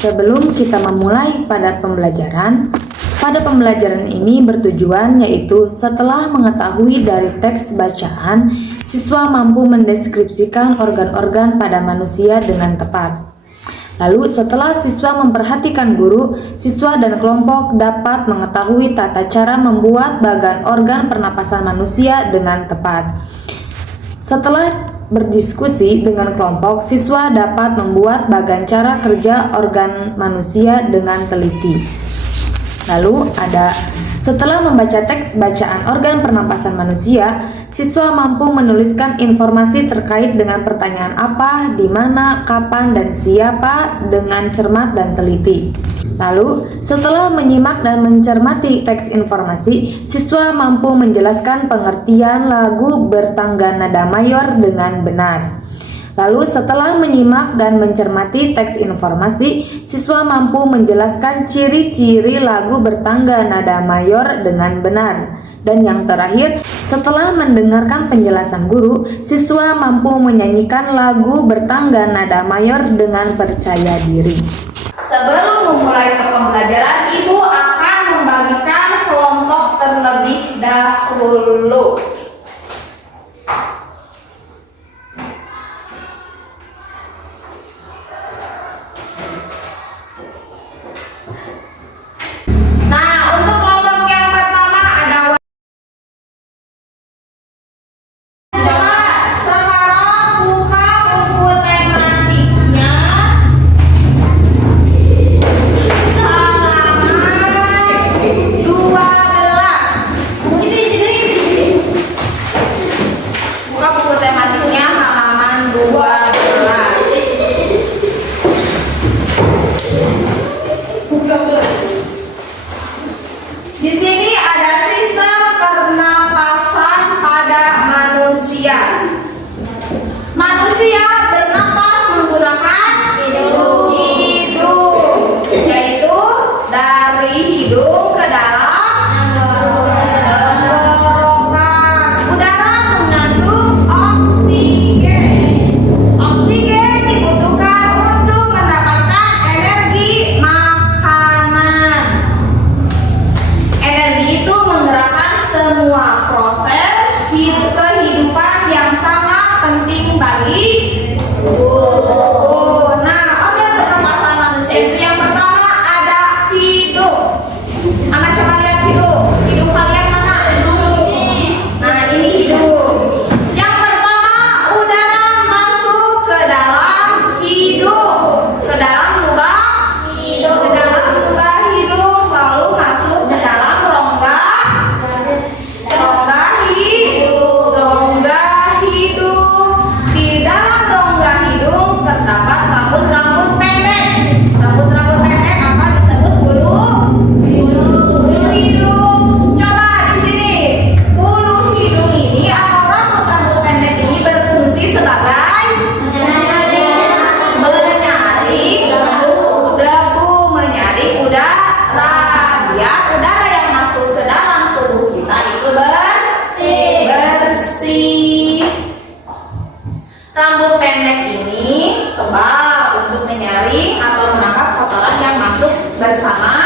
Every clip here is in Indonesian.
Sebelum kita memulai pada pembelajaran ini bertujuan yaitu setelah mengetahui dari teks bacaan, siswa mampu mendeskripsikan organ-organ pada manusia dengan tepat. Lalu setelah siswa memperhatikan guru, siswa dan kelompok dapat mengetahui tata cara membuat bagan organ pernapasan manusia dengan tepat. Setelah berdiskusi dengan kelompok, siswa dapat membuat bagan cara kerja organ manusia dengan teliti. Lalu setelah membaca teks bacaan organ pernapasan manusia, siswa mampu menuliskan informasi terkait dengan pertanyaan apa, di mana, kapan, dan siapa dengan cermat dan teliti. Lalu, setelah menyimak dan mencermati teks informasi, siswa mampu menjelaskan pengertian lagu bertangga nada mayor dengan benar. Lalu, setelah menyimak dan mencermati teks informasi, siswa mampu menjelaskan ciri-ciri lagu bertangga nada mayor dengan benar. Dan yang terakhir, setelah mendengarkan penjelasan guru, siswa mampu menyanyikan lagu bertangga nada mayor dengan percaya diri. Sebelum memulai ke pembelajaran, Ibu akan membagikan kelompok terlebih dahulu. Di sini ada sistem pernapasan pada manusia. Manusia bernapas menggunakan hidung, yaitu dari hidung ke dalam tenggorokan. Udara mengandung oksigen. Oksigen dibutuhkan untuk mendapatkan energi makanan. Energi itu menggerakkan semua proses kehidupan yang sangat penting bagi tubuh. Nah, organ pernapasan manusia itu yang pertama ada hidung. Anak coba lihat hidung. Hidung kalian mana? Nah, ini hidung. Yang pertama, udara masuk ke dalam hidung, ke dalam lubang hidung, ke dalam lubang hidung, lalu masuk ke dalam rongga hidung. Di dalam rongga hidung terdapat rambut-rambut pendek. Rambut-rambut pendek apa disebut bulu hidung. Coba di sini, bulu hidung ini atau rambut-rambut pendek ini berfungsi sebagai menyaring udara, biar udara yang masuk ke dalam tubuh kita itu bersih. Rambut pendek ini tebal untuk menyaring atau menangkap kotoran yang masuk bersama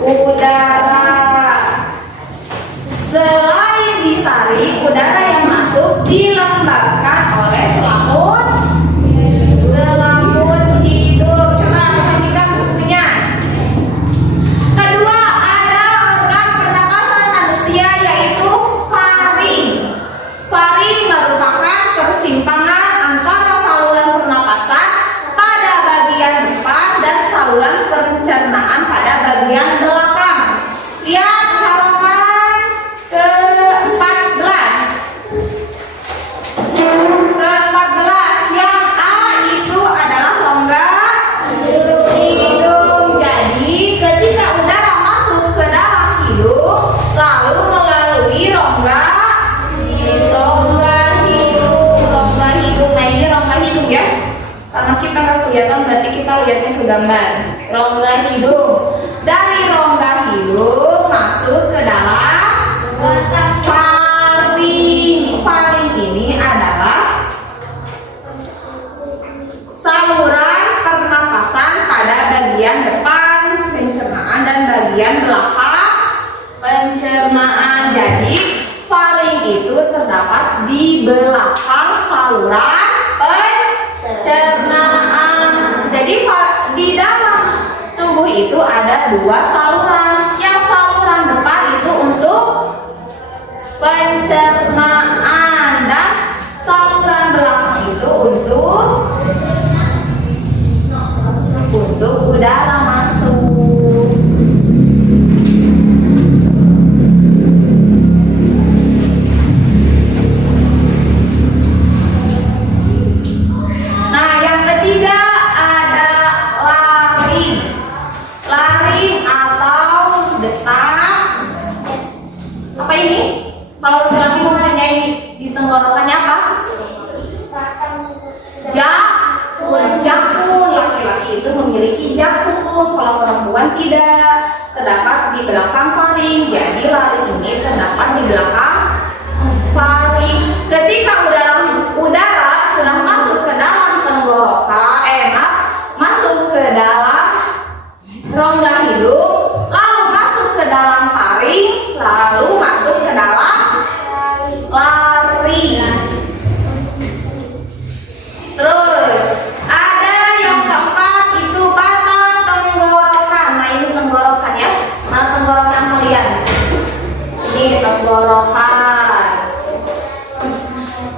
udara. Selain disaring, udara yang masuk dilembabkan oleh selamut hidung. Coba perhatikan bukunya. Kedua, ada organ pernapasan manusia yaitu faring. Faring merupakan persimpangan antara saluran pernapasan pada bagian depan dan saluran pencernaan pada bagian belakang. Lihat halaman ke-14. Yang A itu adalah rongga hidung. Jadi ketika udara masuk ke dalam hidung, lalu melalui rongga hidung. Nah, ini rongga hidung ya. Karena kita nggak kelihatan, berarti kita lihatnya ke gambar. Rongga hidung. Dari rongga hidung masuk ke dalam faring. Faring ini adalah saluran pernapasan pada bagian terdapat di belakang saluran pencernaan. Jadi di dalam tubuh itu ada dua saluran. Yang saluran depan itu untuk pencernaan dan saluran belakang itu untuk udara masuk. Nah, yang ketiga ada laring. Laring atau detak. Apa ini? Kalau laki-laki mempunyai di tenggorokannya apa? Jakun. Laki-laki itu memiliki jakun. Kalau perempuan tidak. Terdapat di belakang faring. Jadi laring ini terdapat di belakang faring. Ketika udara sudah masuk ke dalam tenggorokan, masuk ke dalam rongga hidung, lalu masuk ke dalam faring, lalu masuk ke dalam laring. Terus ada yang keempat itu batang tenggorokan. Nah, ini tenggorokan ya. Nah, tenggorokan kalian. Ini tenggorokan.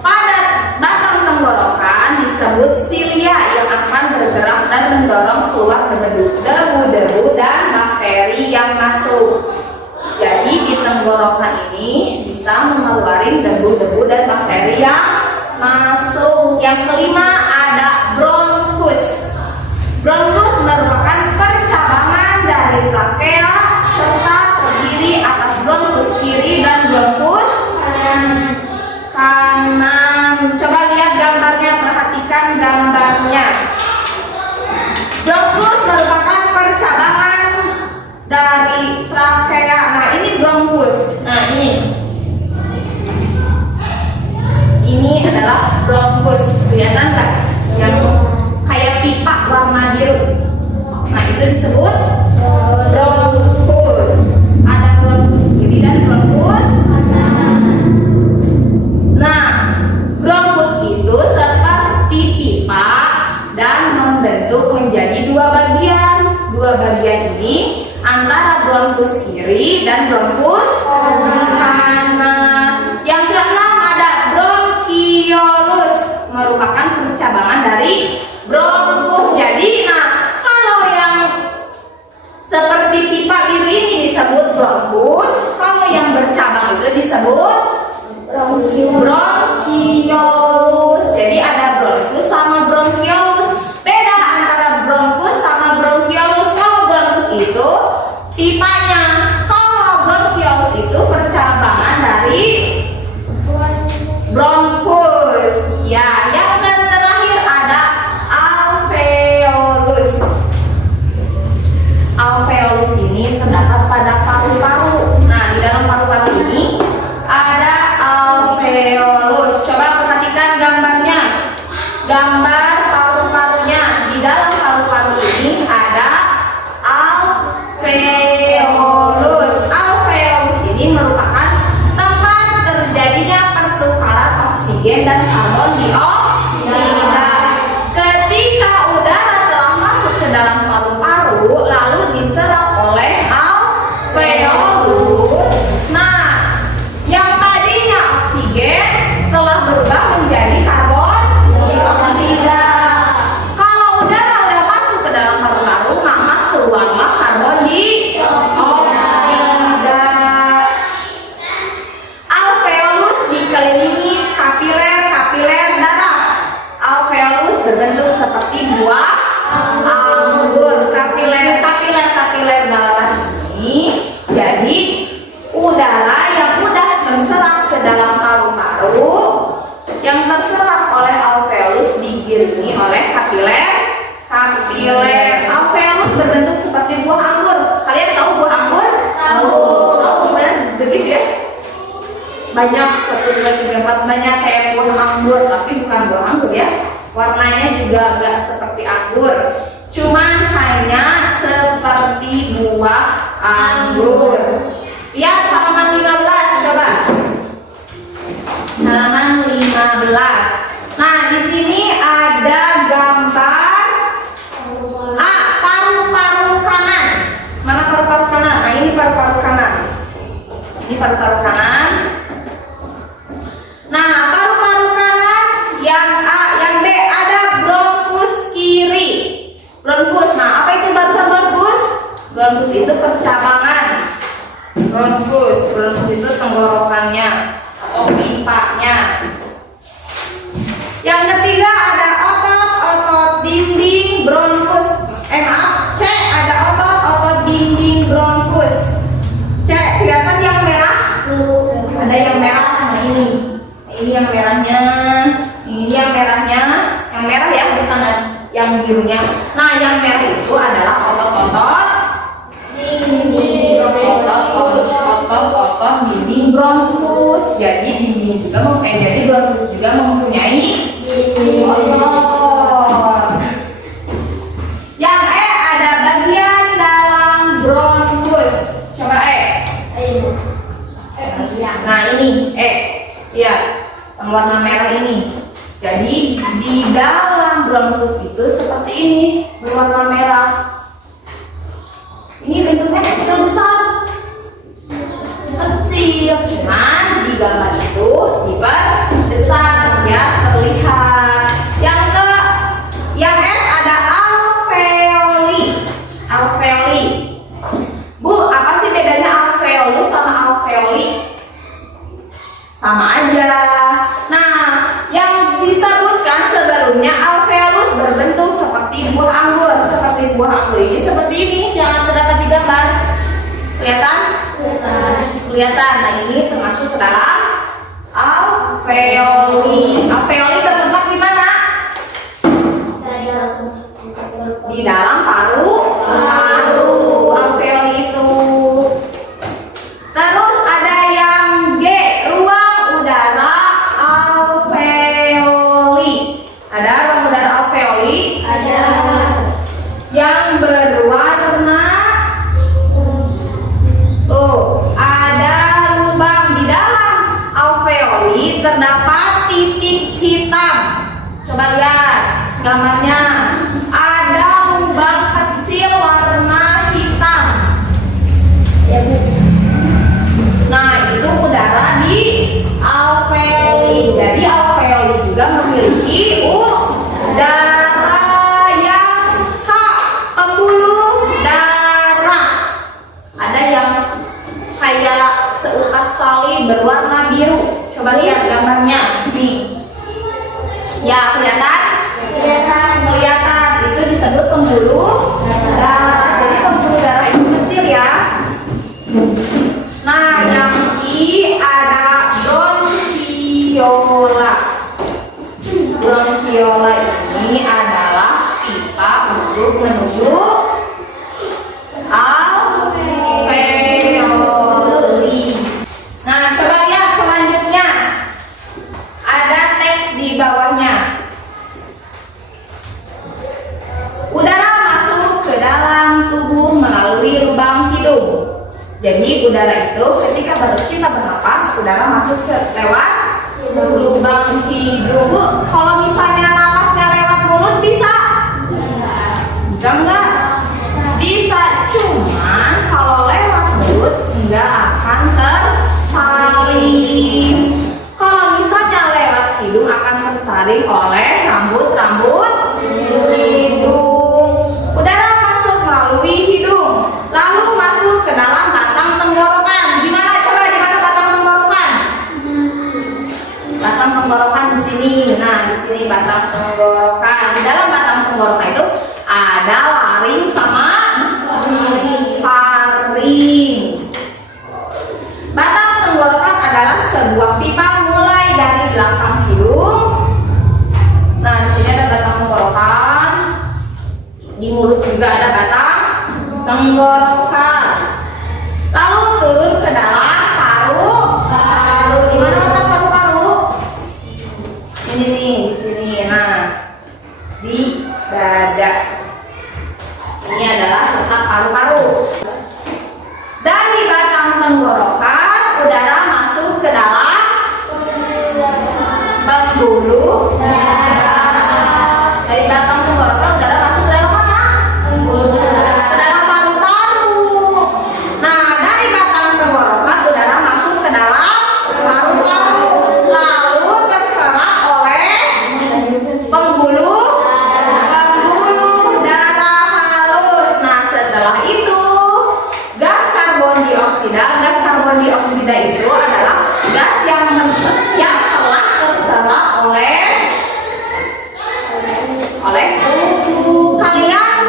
Pada batang tenggorokan disebut silia yang akan bergerak dan mendorong keluar debu-debu dan bakteri yang masuk. Jadi di tenggorokan ini bisa mengeluarkan debu-debu dan bakteri yang masuk. Yang kelima ada bronkus. Bronkus merupakan percabangan dari trakea serta terdiri atas bronkus kiri dan bronkus kanan. Coba lihat gambarnya, perhatikan gambarnya. Bronkus merupakan percabangan dari trakea. Nah, ini bronkus. Nah, ini adalah bronkus. Kelihatan nggak? Yang kayak pipa warna biru. Nah, itu disebut bronkus. Ada bronkus kiri dan bronkus kanan. Nah, bronkus itu seperti pipa dan membentuk menjadi dua bagian. Dua bagian ini antara bronkus kiri dan bronkus kanan. Yang keenam ada bronkiolus, merupakan percabangan dari bronkus. Jadi, nah, kalau yang seperti pipa biru ini disebut bronkus, kalau yang bercabang itu disebut bronkiolus. Jadi ada bronkus sama bronkiolus. Beda antara bronkus sama bronkiolus. Kalau bronkus itu pipanya, kalau bronkiolus itu percabangan dari bronkus. Ya, yang terakhir ada alveolus. Alveolus ini terdapat pada paru-paru. Nah, di dalam paru-paru ini ada alveolus. Coba perhatikan gambarnya. Gambar paru-parunya. Di dalam paru-paru ini ada alveolus. Alveolus ini merupakan tempat terjadinya pertukaran oksigen dan karbon dioksida. Ketika udara telah masuk ke dalam paru-paru lalu diserap oleh alveolus. Nah, yang tadinya oksigen telah berubah menjadi karbon dioksida. Kalau udara udah masuk ke dalam paru-paru, maka keluarlah karbon dioksida. Alveolus dikelilingi kapiler darah. Alveolus berbentuk seperti buah anggur. Kapiler darah ini jadi udara yang mudah terserap ke dalam paru-paru, yang terserap oleh alveolus digiringi oleh kapiler. Alveolus berbentuk seperti buah anggur. Kalian tahu buah anggur? Tahu gimana begitu ya? Banyak, 1, 2, 3, 4, banyak kayak buah anggur, tapi bukan buah anggur ya. Warnanya juga gak seperti anggur, cuman hanya seperti buah anggur. Ya, halaman 15 coba. halaman 15. Nah, di sini ada gambar A, paru-paru kanan. Mana paru-paru kanan? Nah, ini paru-paru kanan. Ini paru-paru kanan. Nah, paru-paru kanan yang A, yang B ada bronkus kiri. Bronkus. Nah, apa itu bahasa bronkus? Bronkus itu percabangan. Bronkus itu tenggorokannya atau pipanya. Yang ketiga ada otot dinding bronkus. Maaf, C ada otot dinding bronkus. C, kelihatan yang merah? Ada yang merah. Nah, ini yang merahnya. Ini yang merahnya. Yang merah ya, bukan yang birunya. Nah, yang merah itu adalah otot dinding bronkus. Jadi bronkus juga mempunyai otot. Yang E ada bagian dalam bronkus. Coba E. Nah, ini E. Ya, yang warna merah ini. Jadi di dalam bronkus itu seperti ini, berwarna merah. Ini bentuknya kecil besar, kecil, cuman di gambar itu besar ya terlihat. Yang F ada alveoli. Bu, apa sih bedanya alveolus sama alveoli? Sama aja. Nah, yang disebutkan sebelumnya alveolus berbentuk seperti buah anggur. Seperti buah anggur ini seperti ini, jangan terdapat di gambar. Kelihatan? Kelihatan. Nah, ini termasuk ke dalam alveoli. Alveoli terletak di mana? Di dalam paru alveoli itu. Terus ada yang G, ruang udara alveoli. Ada ruang udara alveoli? Ada. Yang berwarna ada lubang di dalam alveoli, terdapat titik hitam. Coba lihat gambarnya. Ada lubang kecil warna hitam. Nah, itu udara di alveoli. Jadi alveoli juga memiliki udara yang pembuluh darah. Ada yang kayak seutas tali berwarna biru. Coba lihat gambarnya. Nih. Ya, kelihatan? Kelihatan. Itu disebut pembuluh darah. Jadi pembuluh darah itu kecil ya. Nah, yang I ada bronchiola. Bronchiola ini adalah pipa untuk menuju alveoli. Nah, coba lihat selanjutnya. Ada teks di bawahnya. Udara masuk ke dalam tubuh melalui lubang hidung. Jadi udara itu ketika kita bernapas, udara masuk lewat lubang hidung. Bu, kalau misalnya napasnya lewat mulut bisa? Bisa enggak? Bisa, cuman kalau lewat mulut enggak akan tersalin. Kalau misalnya lewat hidung akan tersalin oleh rambut-rambut hidung. Udara masuk melalui hidung, lalu masuk ke dalam batang tenggorokan. Di mana coba? Di mana batang tenggorokan? Batang tenggorokan di sini. Nah, di sini batang tenggorokan. Di dalam batang tenggorokan itu ada laring sama faring. Batang tenggorokan adalah sebuah pipa mulai dari belakang hidung. Nah, di sini ada batang tenggorokan. Di mulut juga ada batang tenggorokan. Lalu turun ke dalam paru. Di mana letak paru-paru? Ini nih, di sini. Nah, di dada. Ini adalah letak paru-paru. Dari batang tenggorokan, udara masuk ke dalam Pembuluh darah. Dari batang tenggorokan udara masuk ke dalam mana? Ke dalam paru-paru. Nah, dari batang tenggorokan udara masuk ke dalam paru-paru, lalu terserap oleh pembuluh darah halus. Nah, setelah itu gas karbon dioksida itu adalah gas yang telah terserap oleh tubuh. Kalian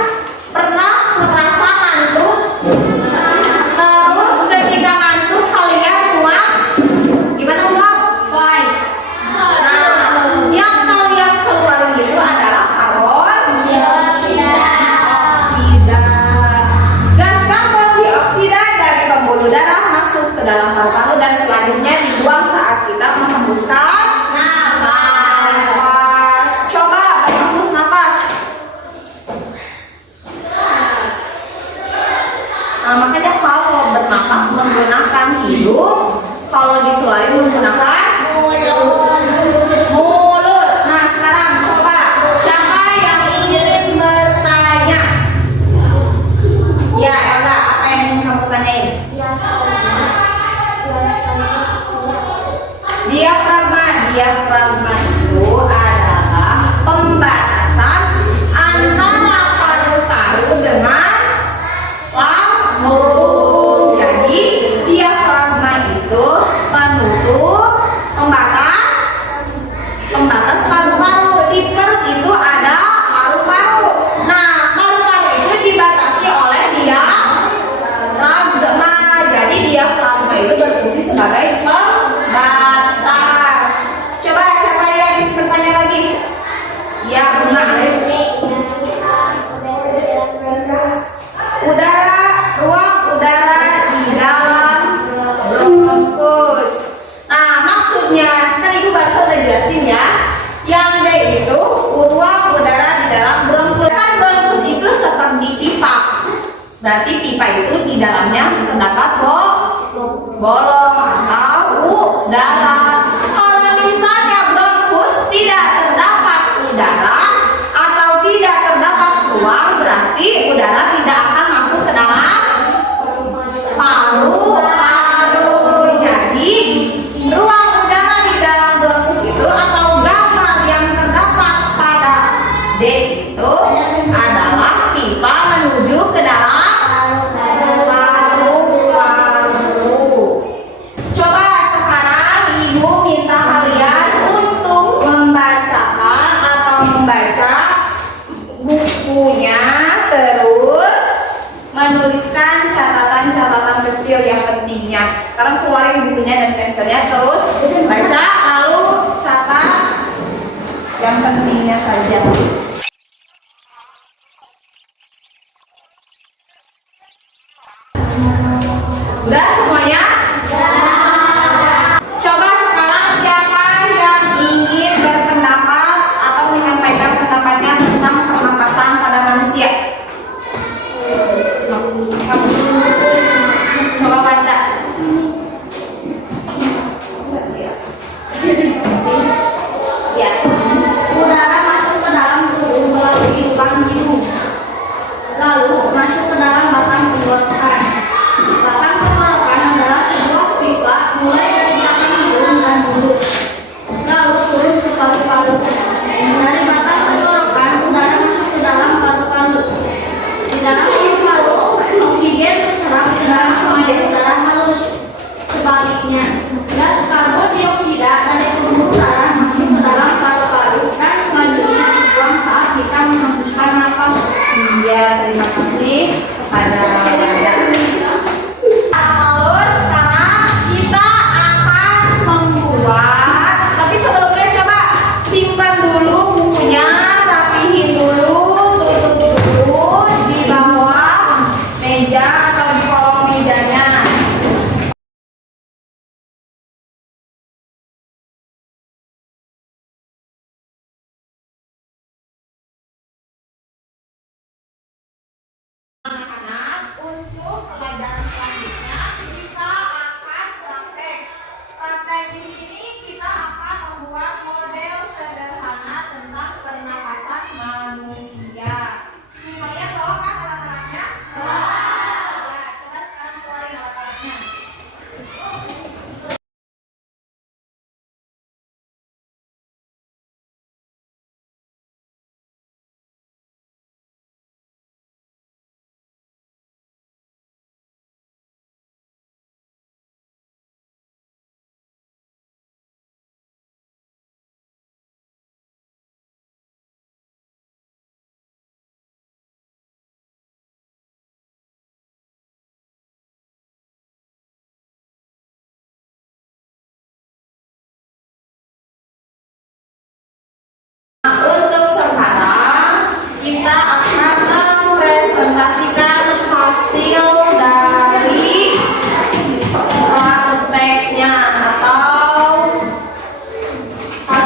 pernah merasa ngantuk? Terus ketika ngantuk kalian muak? Gimana muak? Nah, yang kalian keluarin itu adalah karbon dioksida. Gas karbon dioksida dari pembuluh darah masuk ke dalam paru-paru dan selanjutnya dibuang saat kita menghembuskan nafas. Coba berhembus nafas. Nah, makanya kalau bernafas menggunakan hidung, kalau dikeluarin menggunakan mulut. Nah, sekarang coba siapa yang ingin bertanya? Ya, Elga, apa yang ingin kamu tanyain? Diafragma itu adalah pembatasan antara paru-paru dengan lambung. Jadi diafragma itu penutup pembatas paru-paru. Di perut itu ada paru-paru. Nah, paru-paru itu dibatasi oleh diafragma. Jadi diafragma itu berfungsi sebagai pembatas. Coba siapa yang bertanya lagi? Ya, benar. Ruang udara di dalam bronkus. Nah, maksudnya kan ibu baru udah jelasin ya. Yang D itu ruang udara di dalam bronkus. Kan bronkus itu seperti pipa. Berarti pipa itu di dalamnya terdapat bolong atau udara. Kalau misalnya bronkus tidak terdapat udara atau tidak terdapat ruang, berarti udara tidak akan masuk ke dalam paru-paru. Jadi ruang udara di dalam bronkus itu atau gambar yang terdapat pada D itu adalah pipa menuju ke dalam paru-paru. Coba sekarang ibu minta kalian untuk membacakan atau membaca bukunya, terus menuliskan catatan-catatan kecil yang pentingnya. Sekarang keluarin bukunya dan pensilnya, terus baca lalu catat yang pentingnya saja. Udah semuanya? Coba sekarang siapa yang ingin berpendapat atau menyampaikan pendapatnya tentang pernapasan pada manusia? Coba baca.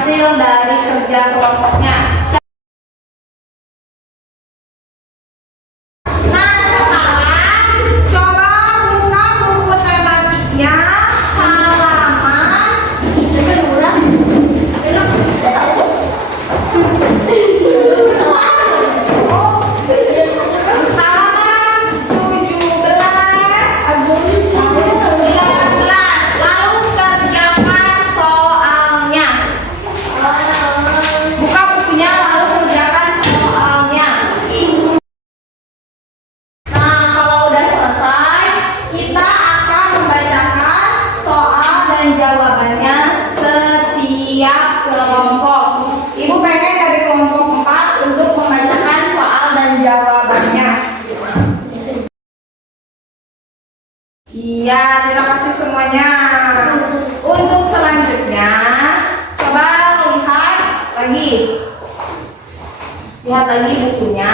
hasil dari kerja kelompoknya. Nah, sekarang coba buka buku tematiknya halaman halaman 17, lalu kerjakan soalnya. Buka bukunya lalu kerjakan soalnya. Nah, kalau udah selesai, kita akan membacakan soal dan jawabannya setiap kelompok. Ibu pengen dari kelompok 4 untuk membacakan soal dan jawabannya. Iya, terima kasih semuanya. Untuk selanjutnya, coba lihat lagi. Lihat lagi bukunya.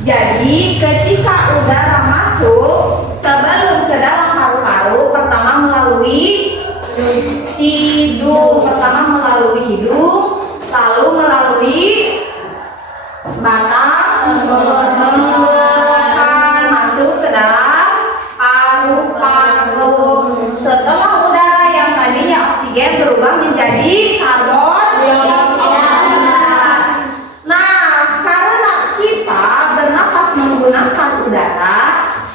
Jadi, ketika udara masuk, sebelum ke dalam paru-paru, pertama melalui hidung. Pertama melalui hidung, lalu melalui batang tenggorokan, masuk ke dalam paru-paru. Setelah udara yang tadinya oksigen berubah menjadi karbon dioksida. Nah, karena kita bernapas menggunakan udara,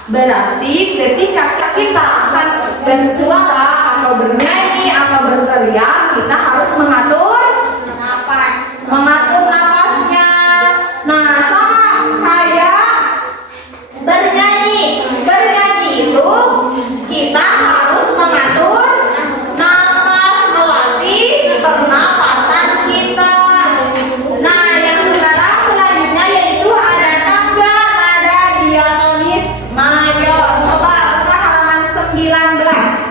berarti ketika kita akan bersuara atau bernyanyi atau berteriak, kita harus mengatur napasnya. Nah, sama kayak bernyanyi itu kita harus mengatur napas, melatih pernapasan kita. Nah, yang sekarang selanjutnya yaitu ada tangga nada diatonis mayor. Coba buka halaman 19.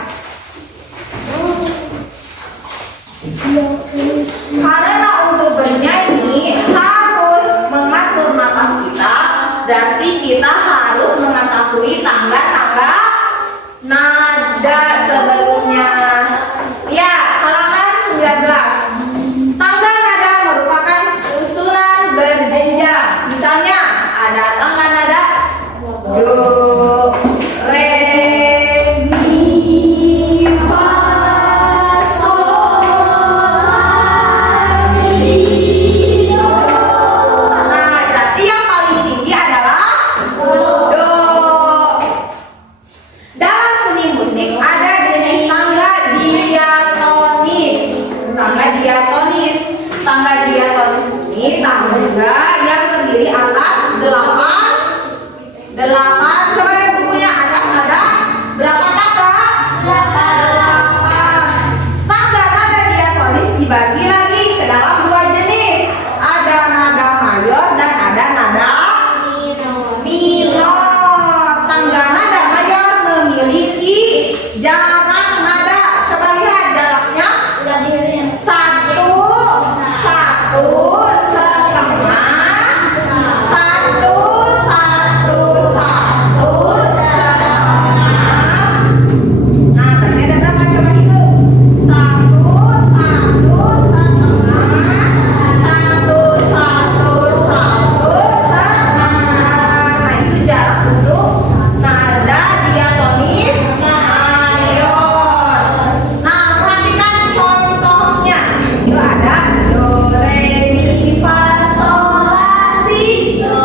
Karena untuk bernyanyi harus mengatur napas kita, berarti kita harus mengetahui tangga-tangga nada sebelumnya. Ya, halaman 19. Tangga nada merupakan susunan berjenjang. Misalnya ada tangga nada do, re, mi, fa, sol, la, si, do. Nah, berarti yang paling tinggi adalah do. Dalam seni musik ada jenis tangga diatonis. Tangga diatonis ini tangga yang terdiri atas 8. Coba lihat bukunya, ada berapa tangga? 8. Tangga nada diatonis dibagi lagi ke dalam 2 jenis. Ada nada mayor dan ada nada minor. Tangga nada mayor memiliki jarak nada. Coba lihat jaraknya. 1, 1 setengah, 1, 1, 1 setengah. Nah, tadi ada berapa? Coba hitung. 1, 1 setengah, 1, 1, 1 setengah. Nah, itu jarak untuk nada diatonis mayor. Nah, perhatikan contohnya. Itu ada do, re, mi, fa, sol, la, si, do.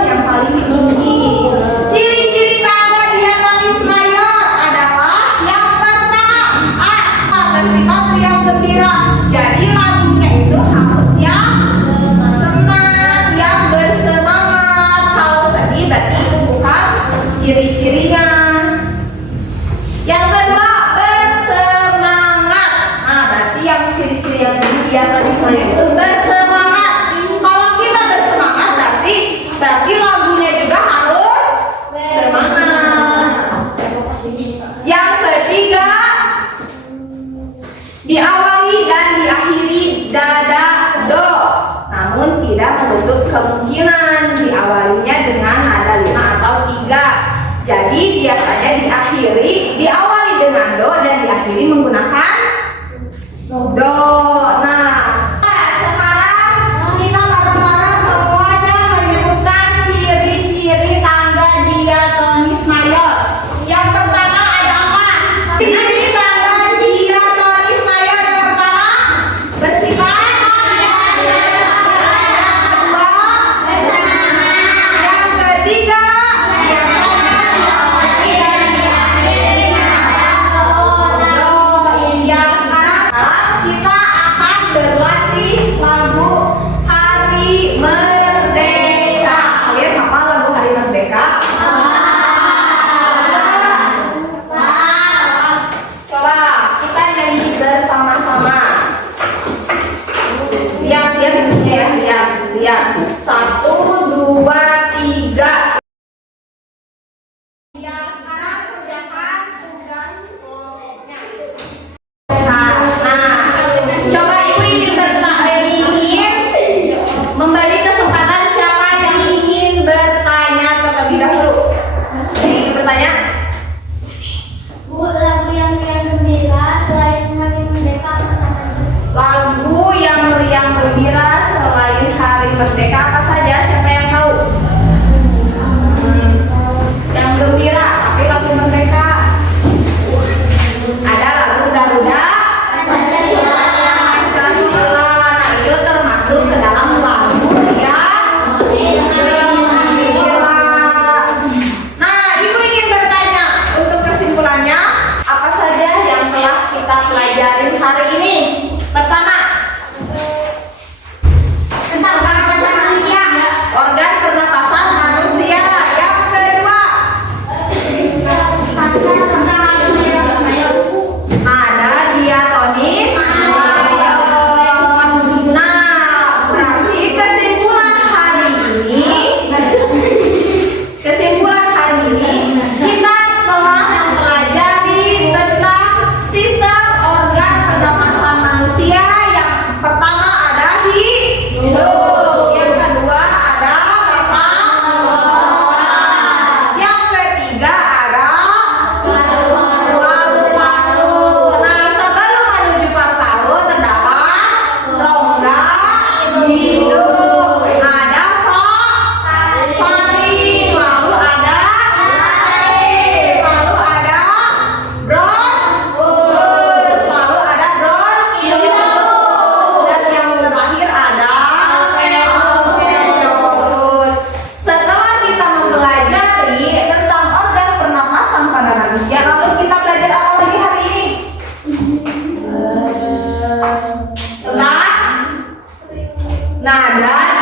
Yang paling tinggi. Ciri-ciri tangga diatonis mayor adalah yang pertama, bersifat riang gembira. Jadi lagunya itu harus yang senang, yang bersemangat. Kalau sedih berarti itu bukan ciri-cirinya. Yang kedua, bersemangat. Nah, berarti yang ciri-ciri yang diatonis mayor itu bersemangat. Kalau kita bersemangat berarti lagunya juga harus semangat. Yang ketiga, diawali dan diakhiri dada do. Namun tidak menutup kemungkinan diawalinya dengan nada 5 atau 3. Jadi biasanya diawali dengan do dan diakhiri menggunakan do. berlatih lagu Hari Merdeka. Kalian hafal lagu Hari Merdeka? Coba kita nyanyi bersama-sama. Lihat ya, lihat. 1, 2, 3. Ya, sekarang kerjakan tugas kelompoknya. Coba ibu ingin memberi kesempatan siapa yang ingin bertanya terlebih dahulu. Yang ingin bertanya? Bu, lagu yang gembira selain Hari Merdeka apa saja? Lagu yang meriah gembira selain Hari Merdeka apa saja? Siapa yang tahu? Yang gembira, tapi lagu merdeka. Ada lagu Garuda Pancasila. Nah, itu termasuk ke dalam lagu yang gembira. Nah, ibu ingin bertanya untuk kesimpulannya apa saja yang telah kita pelajari hari ini. Pertama, Tentang pernapasan manusia. organ pernapasan manusia. Yang kedua, ada diatonis. Nah, berarti kesimpulan hari ini kita telah mempelajari tentang sistem organ pernapasan manusia. Yang pertama ada hidung, yang kedua ada batang, yang ketiga ada paru-paru. Nah, sebelum menuju paru-paru terdapat rongga hidung, ada faring, lalu ada lalu ada bronkus, lalu ada bronkiolus, dan yang terakhir ada alveolus. Setelah kita mempelajari tentang organ pernapasan pada manusia, lalu kita belajar apa lagi hari ini? Tentang nada